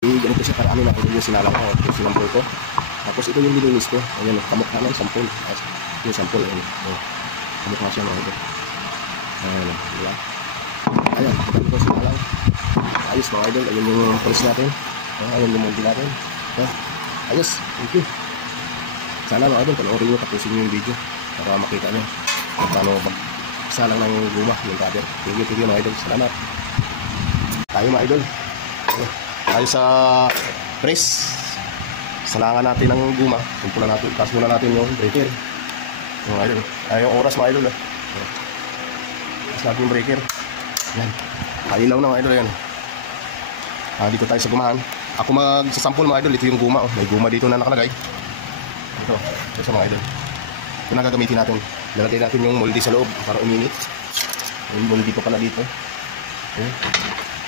Ganito siya para na yung sinalang ko, yung sinampol ko. Tapos ito yung nilinis ko. Ayan, kamok naman, sampol. Yung sampol, ayan. Kamok na siya mga ito. Ayan, diba? Ayan, ito sinalang. Ayos mga idol, ayun yung press natin. Ayun yung multi natin. Ayos, thank you. Sana mga idol, panoorin nyo, tapusin nyo yung video para makita nyo paano magsalang ng guma yung rubber. Thank you mga idol, salamat. Tayo mga idol, tayo sa press. Salangan natin ng guma. Tumpulan natin, taas muna natin yung breaker mga idol. Ay, yung oras mga idol. Taas natin yung breaker. Yan, kailaw na mga idol. Yan, dito tayo sa gumahan. Ako magsasampol mga idol. Ito yung guma, may guma dito na nakalagay. Ito sa mga idol. Ito na gagamitin natin. Lalagay natin yung moldy sa loob para uminit. Yung moldy ko pala dito.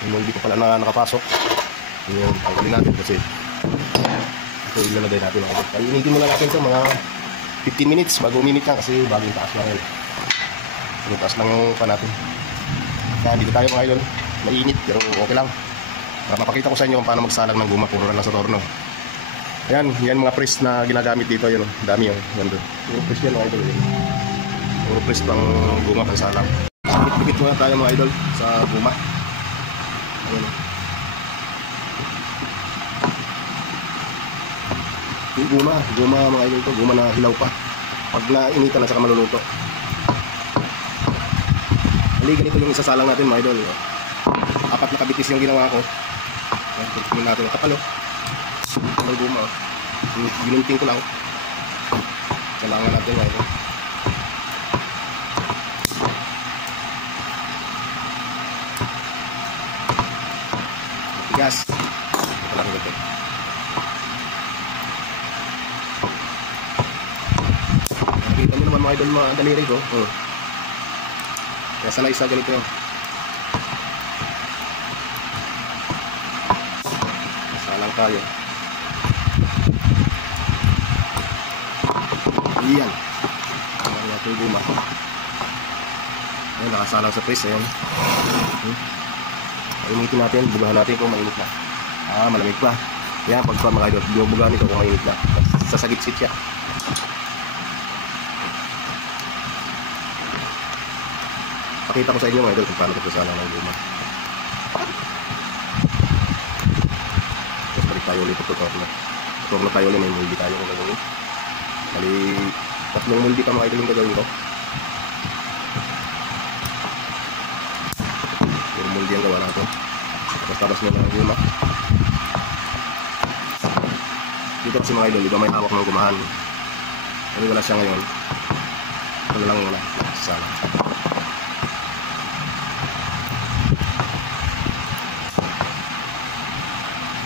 Yung moldy ko pala na nakapasok. Yung tanggalin natin kasi ito ilalagay natin mga idol. Initin muna natin ito mga 15 minutes bago uminit lang kasi bagong taas lang yun. Bagong taas lang yung pa natin. Kaya dito tayo mga idol. Mainit pero okay lang. Para mapakita ko sa inyo kung paano magsalang ng guma. Puro lang sa torno. Ayan, yan mga press na ginagamit dito. Yan, dami yun. Puro press yan mga idol. Puro press pang guma pang salang. Pikit muna tayo mga idol sa guma. Ayan. Yung guma mga idol to. Guma na hilaw pa. Pag nainitan na saka maluluto. Hali, ganito yung isasalang natin mga idol. 4 na kabitis yung ginawa ko. Tingnan natin ang kapalo. Ang guma. Ginunting ko lang. Salangan natin mga idol. Tigas. Ito lang ito. Nakita nyo naman mga idol mga daliri ko. Kaya sanay sa ganito. Salang tayo. Ayan. Ayan natin guma. Ayan, nakasalang sa press. Ayan. Initin natin. Bugahan natin kung mainit na. Malamig pa. Ayan, pagka mga idol. Bugahan ito kung mainit na. Sasagit-sit siya. Pakita ko sa inyo mga idol kung paano pagkasalang ng guma. Tapos balik tayo ulit ito torno. Torno tayo ulit, may muldi tayo kung gagawin. Bali, 3 muldi pa mga idol yung gagawin ko. Yung muldi ang gawa natin. Tapos nyo ng guma. Dito kasi mga idol, iba may hawak ng gumahan. Kasi wala siya ngayon. Ito lang wala. Sana.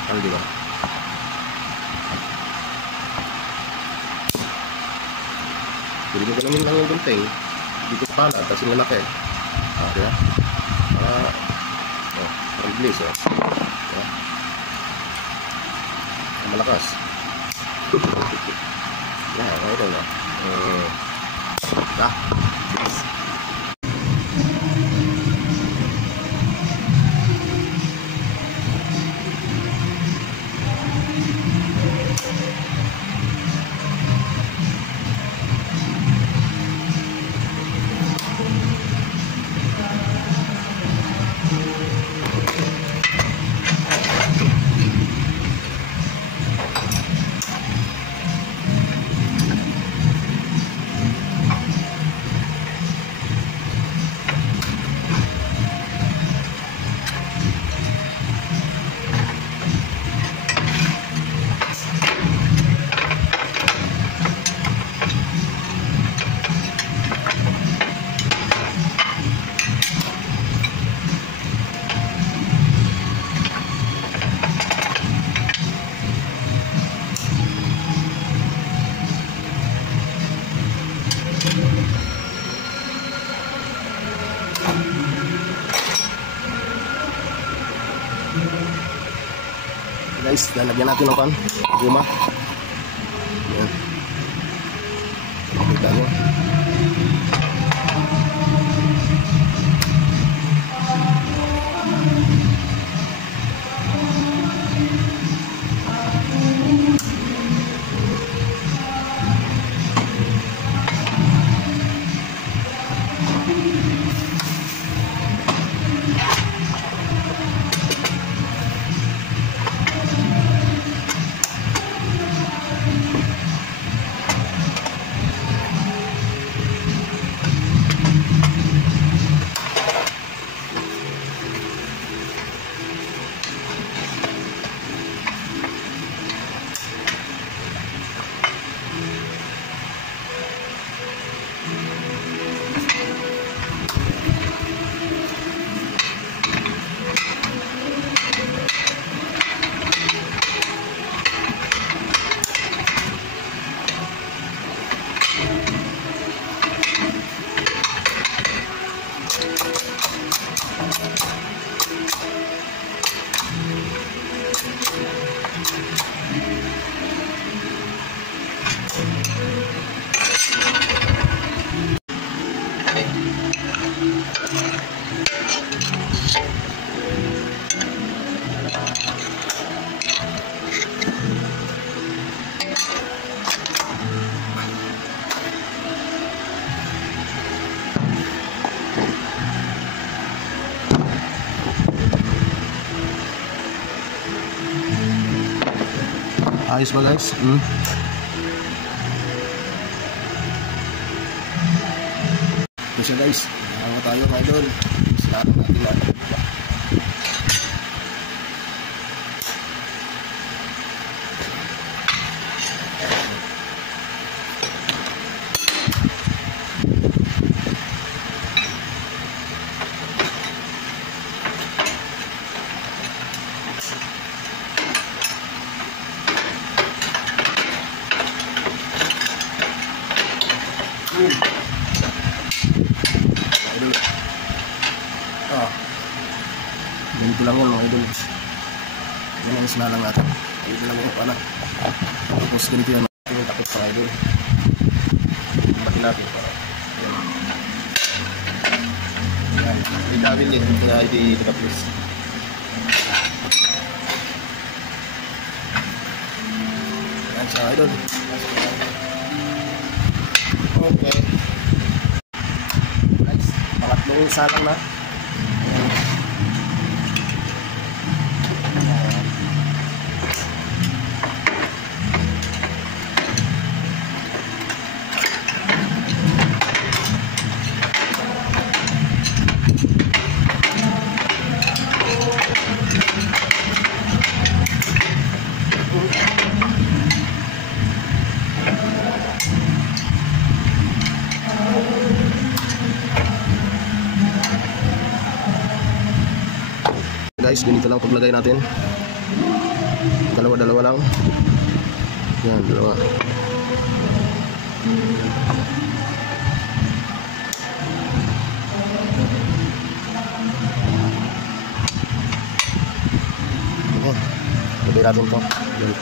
Ano diba? Pwede mo ganamin lang yung gunting. Dito pala, tapos yung lalaki. Diba? Parang bilis, diba? Malakas. Yan, okay na. Diba? Bilis. Guys, lalagyan natin ng guma. Yan. Kita nyo. Ayos ba guys? Ito siya guys. Nakaka tayo mga idol. Salamat natin lang. Idol. Ganito lang yan mga idol. Yan ang sinalang natin. Ganito lang yung panak. Tapos ganito yan yung takot sa idol. Baki natin para. Yan. Hindi namin din. Kaya hindi tapos. Yan siya idol. Okay. Nice. Pangatlong salang na. Guys, ganito lang paglagay natin. Dalawa-dalawa lang. Yan, dalawa. Okay. Lagay natin ito. Yan.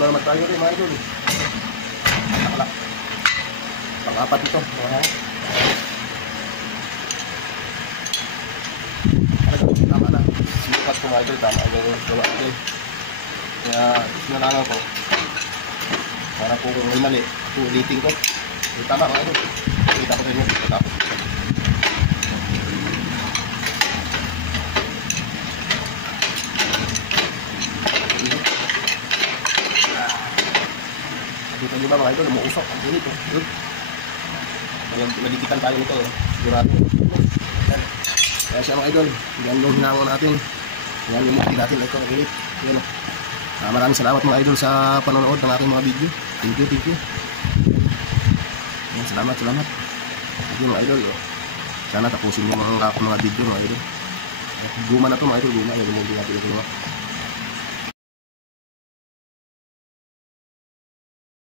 Wala naman tayo rin mga idol. Nakalak. Pang-apat ito. Tama na. Sinukat ko mga idol. Tama ang gawa ito. Kaya sinalangan ko. Para kung may mali, ulitin ko. Tama mga idol. Kita ko rin yun. Tapos. Dito di ba mga idol, umuusok ang init eh. Nagdikitan tayo nito eh. Sigurado. Kaya siya mga idol, yan yung hinango natin. Yan yung mukti natin ito ang init. Yan. Maraming salamat mga idol sa panonood ng aking mga video. Thank you. Yan, salamat. Thank you mga idol. Sana tapusin mo mga video mga idol. Guma na to mga idol, guma. Yan yung mukti natin ito.